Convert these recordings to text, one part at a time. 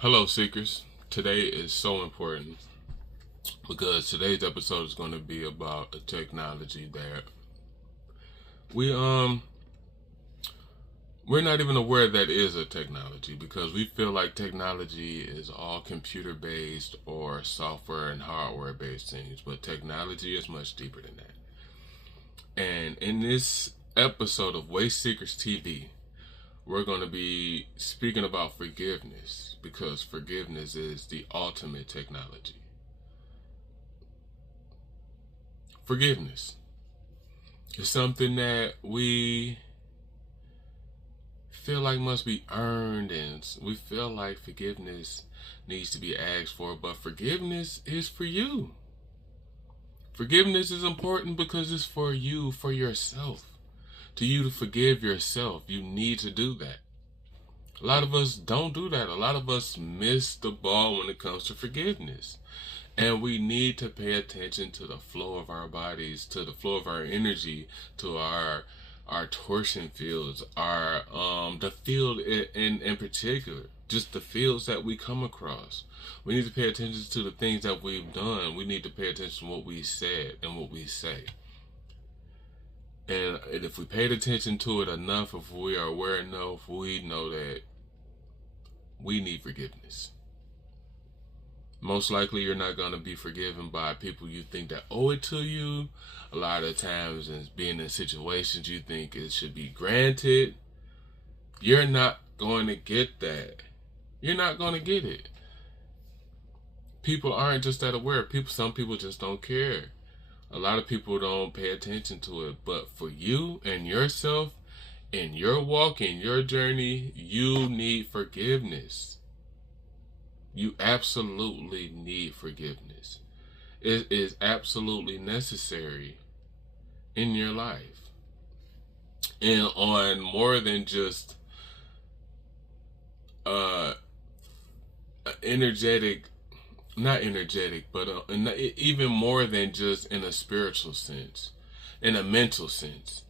Hello, seekers. Today is so important because today's episode is going to be about a technology that we we're not even aware that is a technology because we feel like technology is all computer based or software and hardware based things, but technology is much deeper than that. And in this episode of WaySeekersTV, we're going to be speaking about forgiveness because forgiveness is the ultimate technology. Forgiveness is something that we feel like must be earned, and we feel like forgiveness needs to be asked for, but forgiveness is for you. Forgiveness is important because it's for you, for yourself. To you to forgive yourself, you need to do that. A lot of us don't do that. A lot of us miss the ball when it comes to forgiveness. And we need to pay attention to the flow of our bodies, to the flow of our energy, to our torsion fields, our the field in particular, just the fields that we come across. We need to pay attention to the things that we've done. We need to pay attention to what we said and what we say. And if we paid attention to it enough, if we are aware enough, we know that we need forgiveness. Most likely you're not going to be forgiven by people you think that owe it to you. A lot of times, and being in situations you think it should be granted, you're not going to get that. You're not going to get it. People aren't just that aware. Some people just don't care. A lot of people don't pay attention to it. But for you and yourself, in your walk, in your journey, you need forgiveness. You absolutely need forgiveness. It is absolutely necessary in your life. And on more than just not energetic, but even more than just in a spiritual sense, in a mental sense.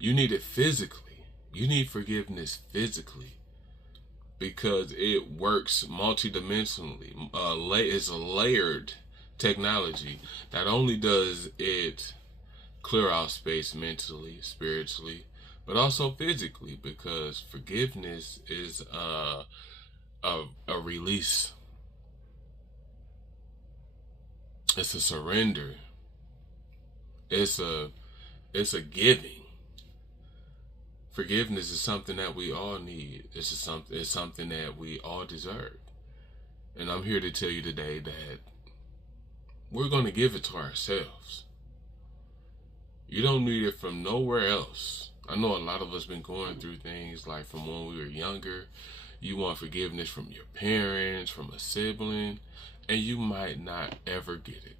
You need it physically. You need forgiveness physically because it works multidimensionally. It's a layered technology. Not only does it clear out space mentally, spiritually, but also physically, because forgiveness is a release. It's a surrender. It's a giving. Forgiveness is something that we all need. It's something that we all deserve. And I'm here to tell you today that we're going to give it to ourselves. You don't need it from nowhere else. I know a lot of us been going through things like from when we were younger. You want forgiveness from your parents, from a sibling, and you might not ever get it.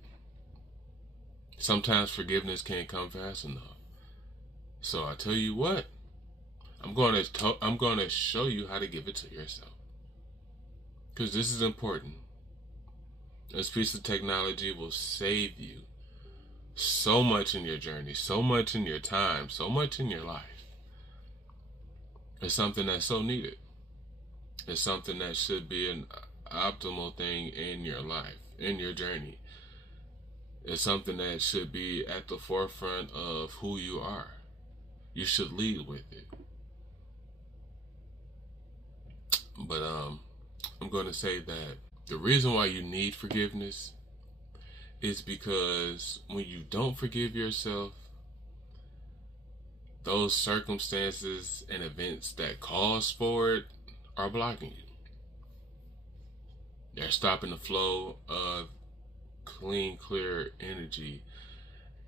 Sometimes forgiveness can't come fast enough. So I tell you what, I'm going to show you how to give it to yourself. Because this is important. This piece of technology will save you so much in your journey, so much in your time, so much in your life. It's something that's so needed. It's something that should be an optimal thing in your life, in your journey. It's something that should be at the forefront of who you are. You should lead with it. But I'm going to say that the reason why you need forgiveness is because when you don't forgive yourself, those circumstances and events that cause for it are blocking you. They're stopping the flow of clean, clear energy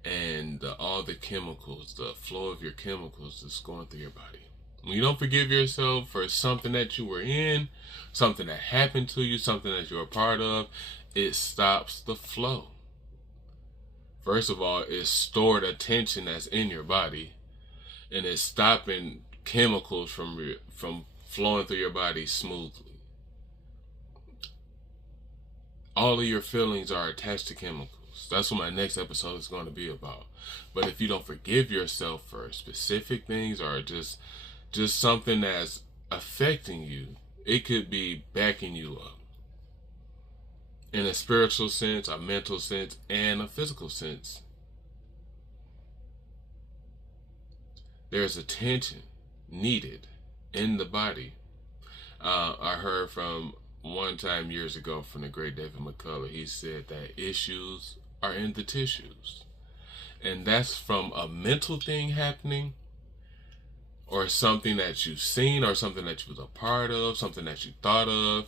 and all the chemicals, the flow of your chemicals that's going through your body. When you don't forgive yourself for something that you were in, something that happened to you, something that you're a part of, it stops the flow. First of all, it's stored attention that's in your body, and it's stopping chemicals from flowing through your body smoothly. All of your feelings are attached to chemicals. That's what my next episode is going to be about. But if you don't forgive yourself for specific things or just something that's affecting you, It could be backing you up in a spiritual sense, a mental sense, and a physical sense. There's attention needed in the body. I heard from one time years ago from the great David McCullough. He said that issues are in the tissues. And that's from a mental thing happening, or something that you've seen, or something that you was a part of, something that you thought of,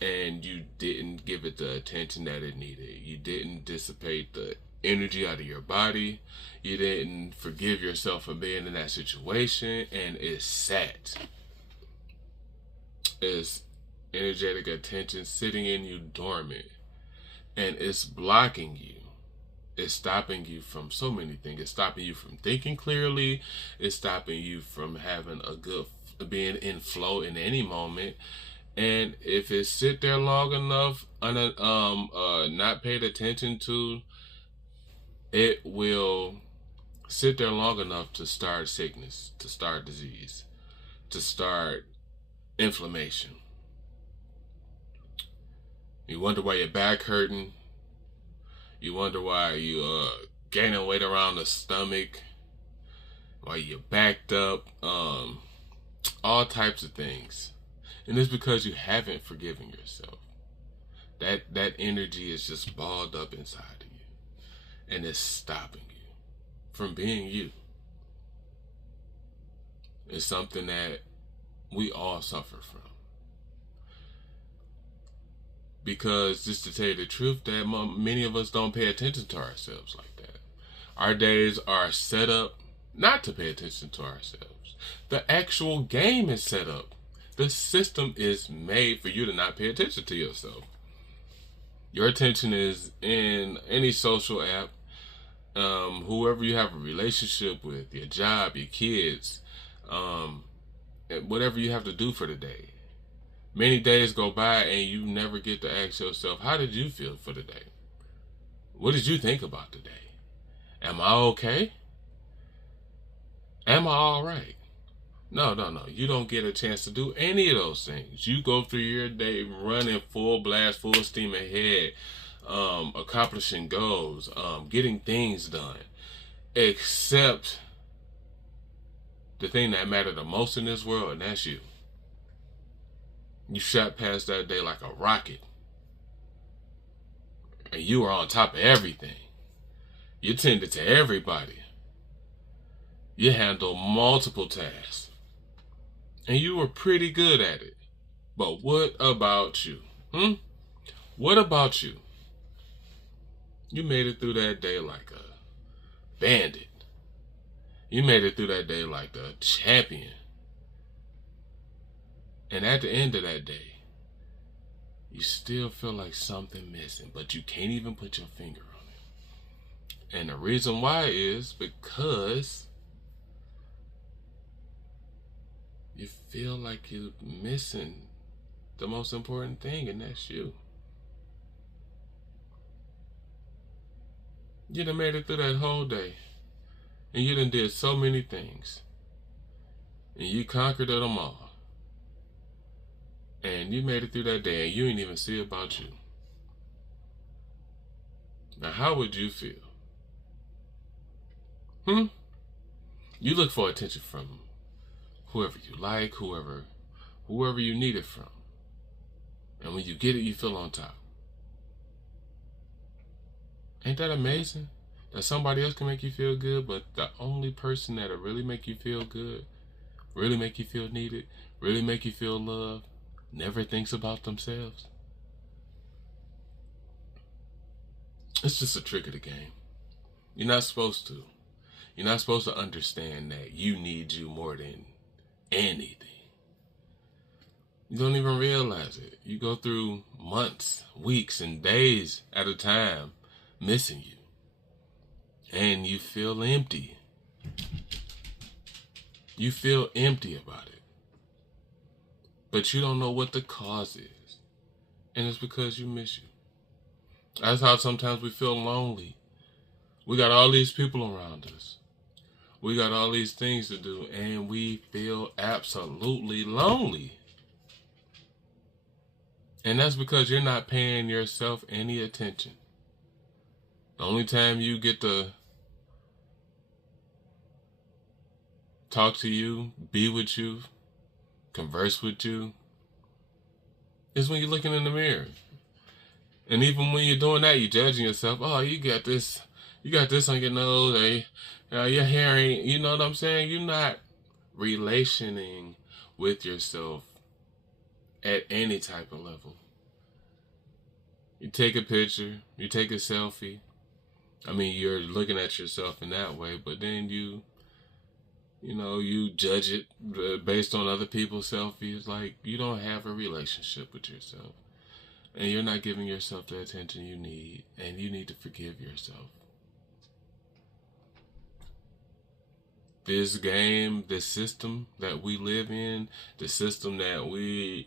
and you didn't give it the attention that it needed. You didn't dissipate the energy out of your body. You didn't forgive yourself for being in that situation, and it sat. It's energetic attention sitting in you dormant, and it's blocking you. It's stopping you from so many things. It's stopping you from thinking clearly. It's stopping you from having a good, being in flow in any moment. And if it sit there long enough, not paid attention to, it will sit there long enough to start sickness, to start disease, to start inflammation. You wonder why your back hurting. You wonder why you gaining weight around the stomach, why you're backed up, all types of things. And it's because you haven't forgiven yourself. That energy is just balled up inside of you, and it's stopping you from being you. It's something that we all suffer from. Because, just to tell you the truth, that many of us don't pay attention to ourselves like that. Our days are set up not to pay attention to ourselves. The actual game is set up. The system is made for you to not pay attention to yourself. Your attention is in any social app, whoever you have a relationship with, your job, your kids, whatever you have to do for the day. Many days go by and you never get to ask yourself, how did you feel for the day? What did you think about the day? Am I okay? Am I all right? No. You don't get a chance to do any of those things. You go through your day running full blast, full steam ahead, accomplishing goals, getting things done, except the thing that matters the most in this world, and that's you. You shot past that day like a rocket. And you were on top of everything. You tended to everybody. You handled multiple tasks. And you were pretty good at it. But what about you? What about you? You made it through that day like a bandit. You made it through that day like the champion. And at the end of that day, you still feel like something missing, but you can't even put your finger on it. And the reason why is because you feel like you're missing the most important thing, and that's you. You done made it through that whole day, and you done did so many things, and you conquered them all. And you made it through that day and you ain't even see about you. Now, how would you feel? You look for attention from whoever you like, whoever you need it from. And when you get it, you feel on top. Ain't that amazing? That somebody else can make you feel good, but the only person that'll really make you feel good, really make you feel needed, really make you feel loved, never thinks about themselves. It's just a trick of the game. You're not supposed to. You're not supposed to understand that you need you more than anything. You don't even realize it. You go through months, weeks, and days at a time missing you. And you feel empty. You feel empty about it. But you don't know what the cause is. And it's because you miss you. That's how sometimes we feel lonely. We got all these people around us. We got all these things to do. And we feel absolutely lonely. And that's because you're not paying yourself any attention. The only time you get to talk to you, be with you, converse with you, is when you're looking in the mirror. And even when you're doing that, you're judging yourself. Oh, you got this on your nose. Your hair ain't, you know what I'm saying? You're not relationing with yourself at any type of level. You take a picture, you take a selfie. I mean, you're looking at yourself in that way, but then you judge it based on other people's selfies. Like, you don't have a relationship with yourself. And you're not giving yourself the attention you need. And you need to forgive yourself. This game, this system that we live in, the system that we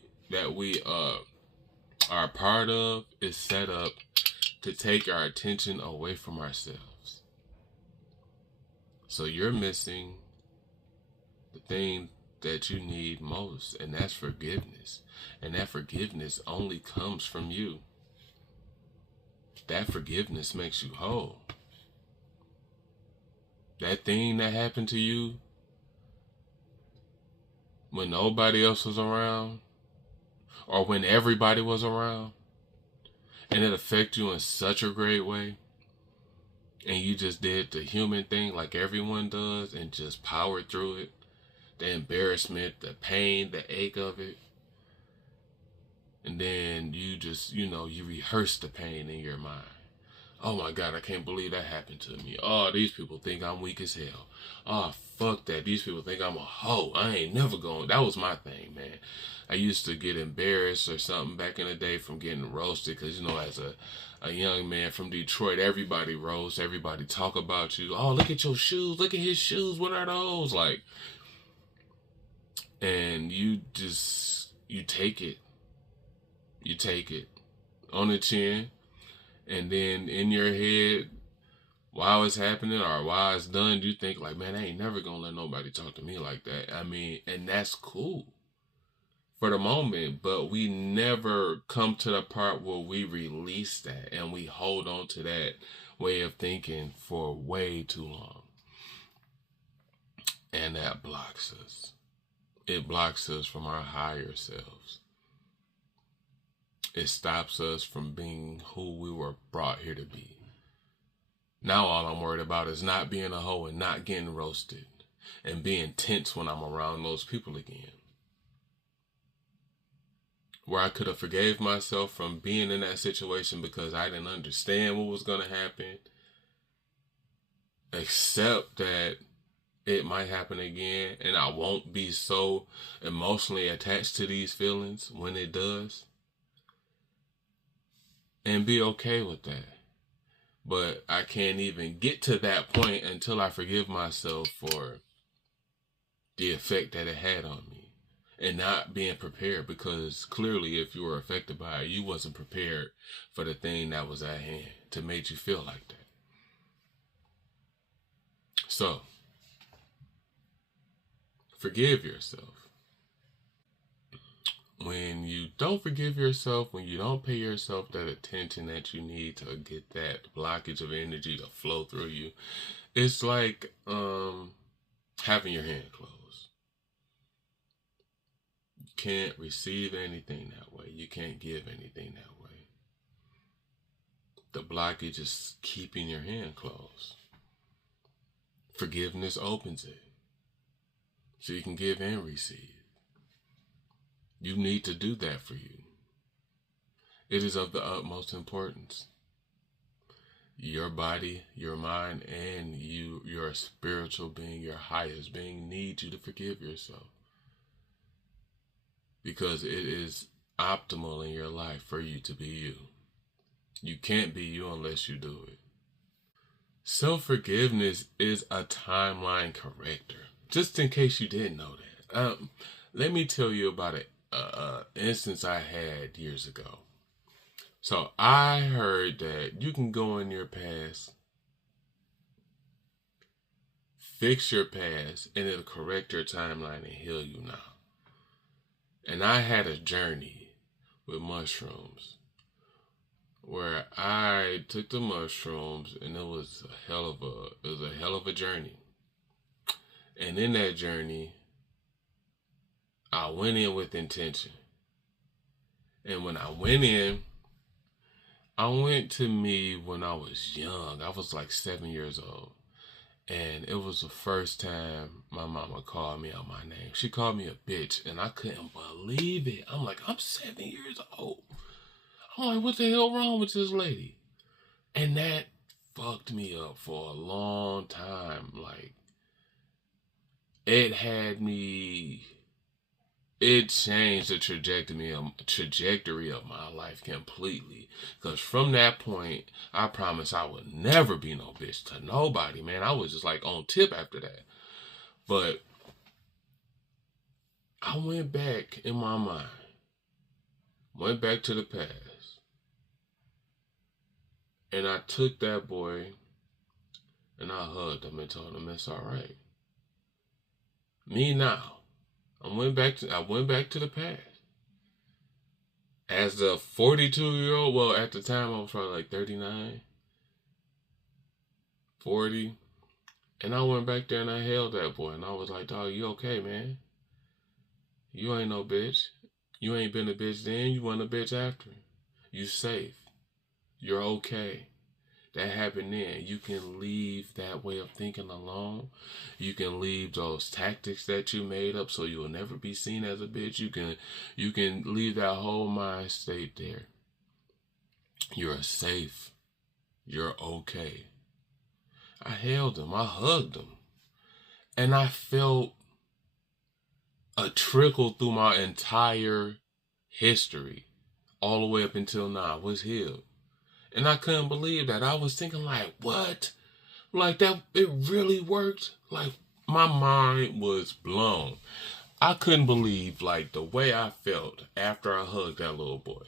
are part of, is set up to take our attention away from ourselves. So you're missing the thing that you need most, and that's forgiveness. And that forgiveness only comes from you. That forgiveness makes you whole. That thing that happened to you when nobody else was around, or when everybody was around, and it affected you in such a great way, and you just did the human thing like everyone does and just powered through it. The embarrassment, the pain, the ache of it. And then you just, you rehearse the pain in your mind. Oh my God, I can't believe that happened to me. Oh, these people think I'm weak as hell. Oh, fuck that. These people think I'm a hoe. I ain't never going. That was my thing, man. I used to get embarrassed or something back in the day from getting roasted because, as a young man from Detroit, everybody roasts. Everybody talk about you. Oh, look at your shoes. Look at his shoes. What are those? Like, and you take it. You take it on the chin, and then in your head, while it's happening or while it's done, you think like, man, I ain't never gonna let nobody talk to me like that. I mean, and that's cool for the moment, but we never come to the part where we release that and we hold on to that way of thinking for way too long. And that blocks us. It blocks us from our higher selves. It stops us from being who we were brought here to be. Now all I'm worried about is not being a hoe and not getting roasted and being tense when I'm around those people again. Where I could have forgave myself from being in that situation because I didn't understand what was going to happen. Except that it might happen again and I won't be so emotionally attached to these feelings when it does. And be okay with that. But I can't even get to that point until I forgive myself for the effect that it had on me. And not being prepared, because clearly if you were affected by it, you wasn't prepared for the thing that was at hand to make you feel like that. So, forgive yourself. When you don't forgive yourself, when you don't pay yourself that attention that you need to get that blockage of energy to flow through you, it's like having your hand closed. You can't receive anything that way. You can't give anything that way. The blockage is keeping your hand closed. Forgiveness opens it so you can give and receive. You need to do that for you. It is of the utmost importance. Your body, your mind, and you, your spiritual being, your highest being, needs you to forgive yourself. Because it is optimal in your life for you to be you. You can't be you unless you do it. Self-forgiveness is a timeline corrector. Just in case you didn't know that. Let me tell you about an instance I had years ago. So I heard that you can go in your past, fix your past, and it'll correct your timeline and heal you now. And I had a journey with mushrooms, where I took the mushrooms, and it was a hell of a journey. And in that journey, I went in with intention. And when I went in, I went to me when I was young. I was like 7 years old. And it was the first time my mama called me out my name. She called me a bitch, and I couldn't believe it. I'm like, I'm 7 years old. I'm like, what the hell wrong with this lady? And that fucked me up for a long time. Like, it changed the trajectory of my life completely. Because from that point, I promised I would never be no bitch to nobody, man. I was just like on tip after that. But I went back in my mind, went back to the past, and I took that boy and I hugged him and told him it's all right. Me now. I went back to the past. As a 42-year-old, well, at the time I was probably like 39, 40, and I went back there and I held that boy, and I was like, dog, you okay, man? You ain't no bitch. You ain't been a bitch then, you wasn't a bitch after. You safe. You're okay. That happened then. You can leave that way of thinking alone. You can leave those tactics that you made up so you will never be seen as a bitch. You can leave that whole mind state there. You're safe. You're okay. I held him. I hugged him. And I felt a trickle through my entire history. All the way up until now. I was healed. And I couldn't believe that. I was thinking like, what? Like that, it really worked? Like my mind was blown. I couldn't believe like the way I felt after I hugged that little boy.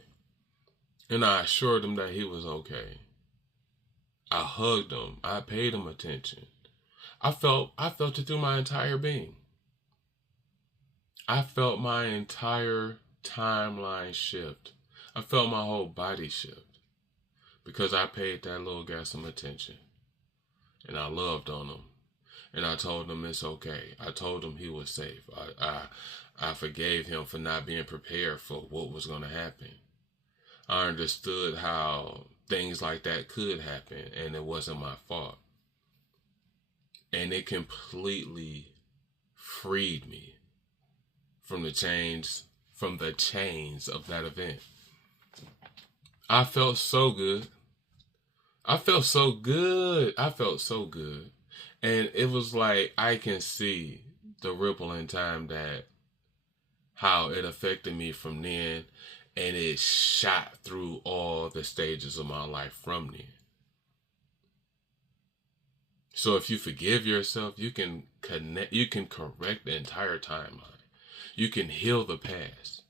And I assured him that he was okay. I hugged him. I paid him attention. I felt it through my entire being. I felt my entire timeline shift. I felt my whole body shift. Because I paid that little guy some attention. And I loved on him. And I told him it's okay. I told him he was safe. I forgave him for not being prepared for what was going to happen. I understood how things like that could happen, and it wasn't my fault. And it completely freed me from the chains of that event. I felt so good. I felt so good. And it was like I can see the ripple in time that how it affected me from then, and it shot through all the stages of my life from then. So if you forgive yourself, you can correct the entire timeline. You can heal the past,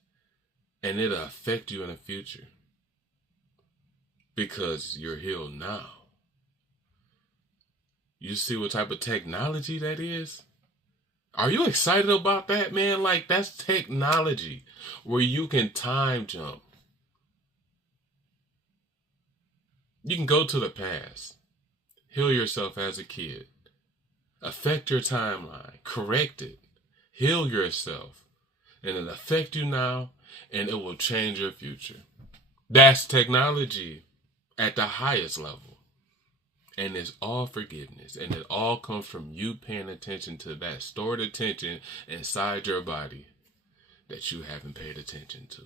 and it'll affect you in the future. Because you're healed now. You see what type of technology that is? Are you excited about that, man? Like, that's technology where you can time jump. You can go to the past, heal yourself as a kid, affect your timeline, correct it, heal yourself, and it'll affect you now, and it will change your future. That's technology at the highest level. And it's all forgiveness. And it all comes from you paying attention to that stored attention inside your body that you haven't paid attention to.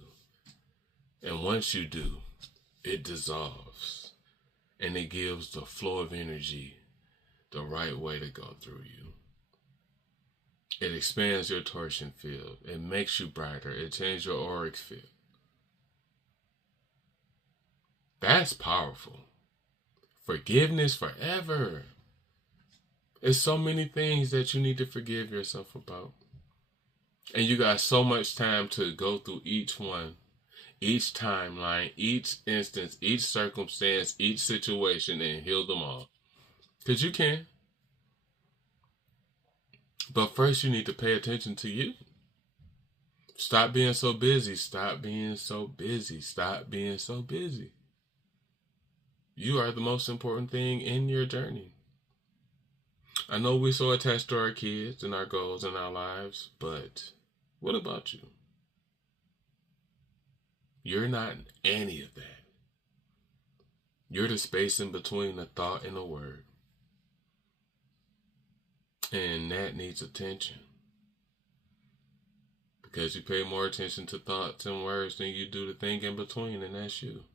And once you do, it dissolves. And it gives the flow of energy the right way to go through you. It expands your torsion field. It makes you brighter. It changes your auric field. That's powerful. Forgiveness forever. There's so many things that you need to forgive yourself about. And you got so much time to go through each one, each timeline, each instance, each circumstance, each situation, and heal them all. Because you can. But first you need to pay attention to you. Stop being so busy. Stop being so busy. Stop being so busy. You are the most important thing in your journey. I know we're so attached to our kids and our goals in our lives, but what about you? You're not any of that. You're the space in between a thought and a word. And that needs attention. Because you pay more attention to thoughts and words than you do the thing in between, and that's you.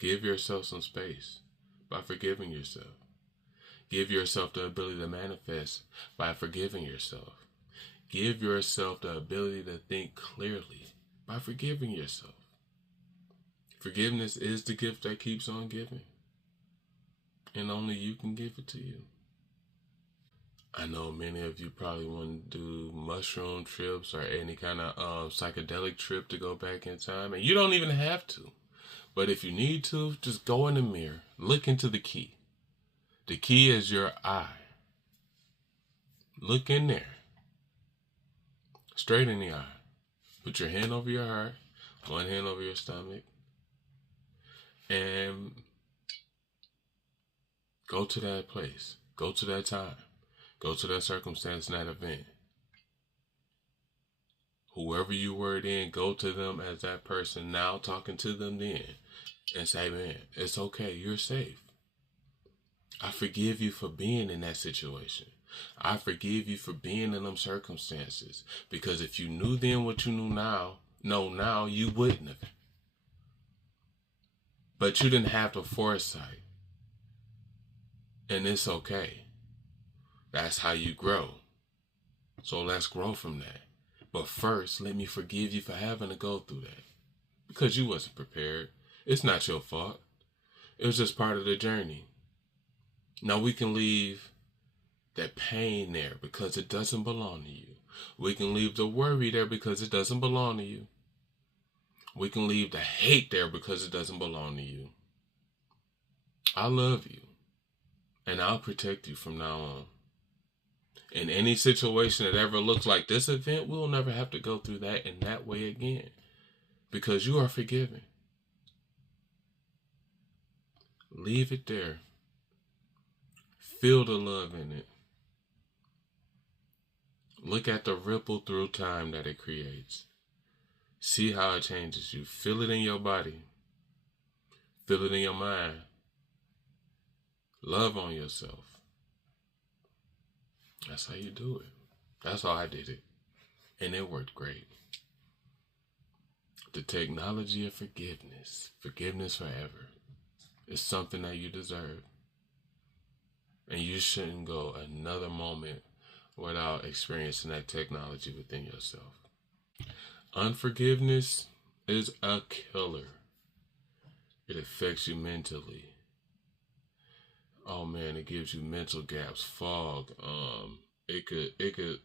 Give yourself some space by forgiving yourself. Give yourself the ability to manifest by forgiving yourself. Give yourself the ability to think clearly by forgiving yourself. Forgiveness is the gift that keeps on giving. And only you can give it to you. I know many of you probably want to do mushroom trips or any kind of psychedelic trip to go back in time. And you don't even have to. But if you need to, just go in the mirror. Look into the key. The key is your eye. Look in there. Straight in the eye. Put your hand over your heart. One hand over your stomach. And go to that place. Go to that time. Go to that circumstance and that event. Whoever you were then, go to them as that person now, talking to them then. And say, man, it's okay. You're safe. I forgive you for being in that situation. I forgive you for being in them circumstances. Because if you knew then what you know now, you wouldn't have. But you didn't have the foresight. And it's okay. That's how you grow. So let's grow from that. But first, let me forgive you for having to go through that. Because you wasn't prepared. It's not your fault. It was just part of the journey. Now we can leave that pain there because it doesn't belong to you. We can leave the worry there because it doesn't belong to you. We can leave the hate there because it doesn't belong to you. I love you. And I'll protect you from now on. In any situation that ever looks like this event, we'll never have to go through that in that way again. Because you are forgiven. Leave it there. Feel the love in it. Look at the ripple through time that it creates. See how it changes you. Feel it in your body. Feel it in your mind. Love on yourself. That's how you do it. That's how I did it. And it worked great. The technology of forgiveness. Forgiveness forever. Is something that you deserve. And you shouldn't go another moment without experiencing that technology within yourself. Unforgiveness is a killer. It affects you mentally. Oh man, it gives you mental gaps, fog. It could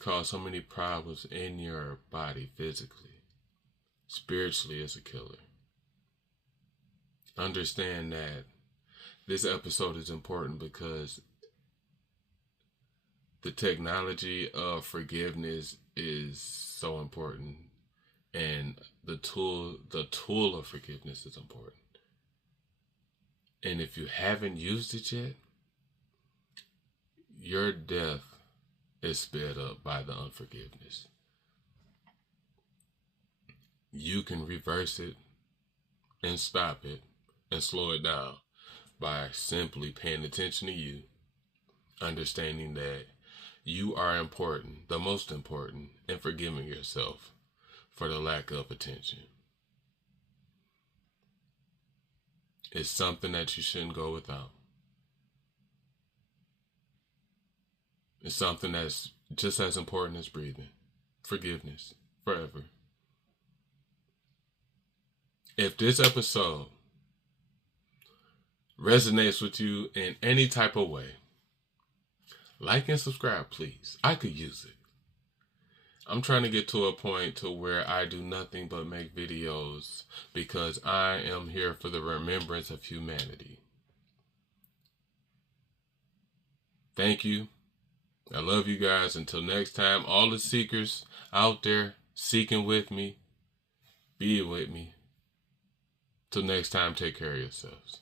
cause so many problems in your body physically. Spiritually, it's a killer. Understand that this episode is important because the technology of forgiveness is so important, and the tool of forgiveness is important. And if you haven't used it yet, your death is sped up by the unforgiveness. You can reverse it and stop it and slow it down by simply paying attention to you, understanding that you are important, the most important, and forgiving yourself for the lack of attention. It's something that you shouldn't go without. It's something that's just as important as breathing. Forgiveness, forever. If this episode resonates with you in any type of way, like and subscribe, please. I could use it. I'm trying to get to a point to where I do nothing but make videos because I am here for the remembrance of humanity. Thank you. I love you guys. Until next time, all the seekers out there seeking with me, be with me. Till next time, take care of yourselves.